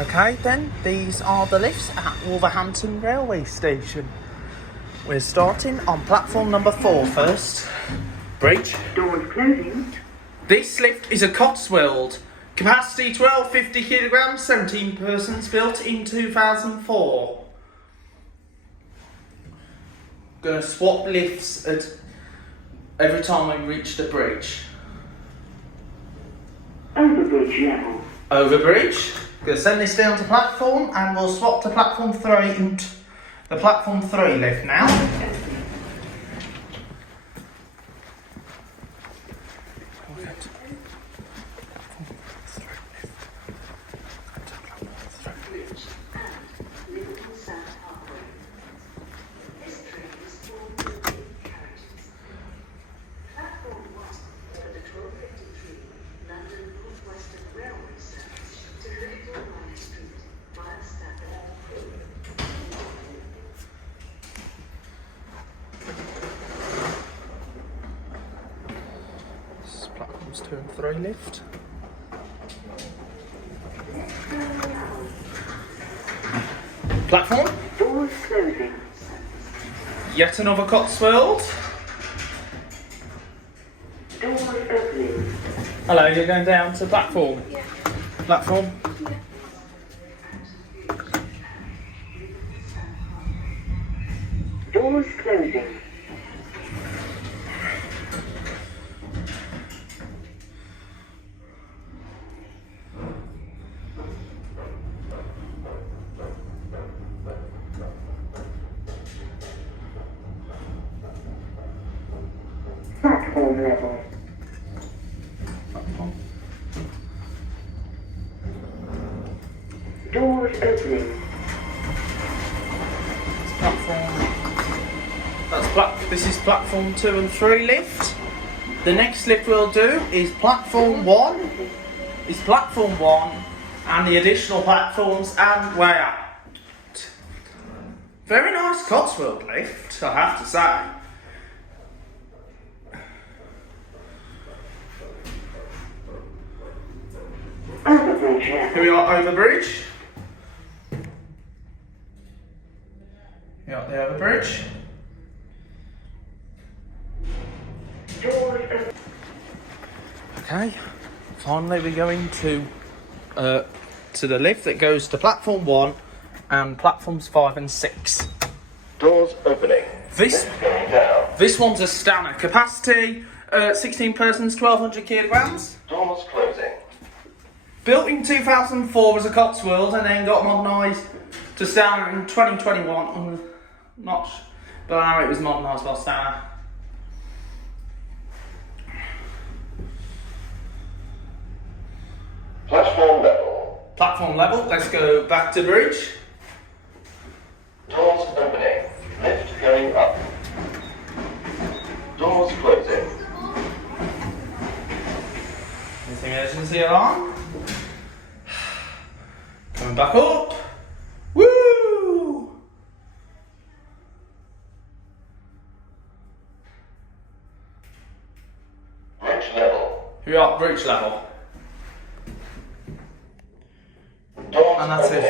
Okay then, these are the lifts at Wolverhampton railway station. We're starting on platform number 4 first. Bridge. Doors closing. This lift is a Cotswold. Capacity 1250 kilograms, 17 persons, built in 2004. Gonna swap lifts at every time we reach the bridge. Overbridge level. Overbridge. Gonna send this down to platform and we'll swap to platform 3 into the platform 3 lift now. Platforms 2 and 3 lift. Platform. Doors closing. Yet another Cotswold. Doors opening. Hello, you're going down to platform? Yeah. Platform? Yeah. Doors closing. Platform level. Platform. Doors opening. This is platform 2 and 3 lift. The next lift we'll do is platform 1. Is platform 1 and the additional platforms and way out. Very nice Cotswold lift, I have to say. Overbridge level. Here we are, overbridge. Here are the overbridge. Doors open. Okay, finally we're going to the lift that goes to platform 1 and platforms 5 and 6. Doors opening. This Lift going down. this one's a Stannah. Capacity 16 persons, 1200 kilograms. Doors closing. Built in 2004 as a Cotswold and then got modernised to Stannah in 2021. I'm not sure, but I know it was modernised by Stannah. Platform level. Platform level, let's go back to bridge. Doors opening. Lift going up. Doors closing. Is the emergency alarm? Coming back up. Woo! Bridge level. Here we are, bridge level. Doors And that's it. opening.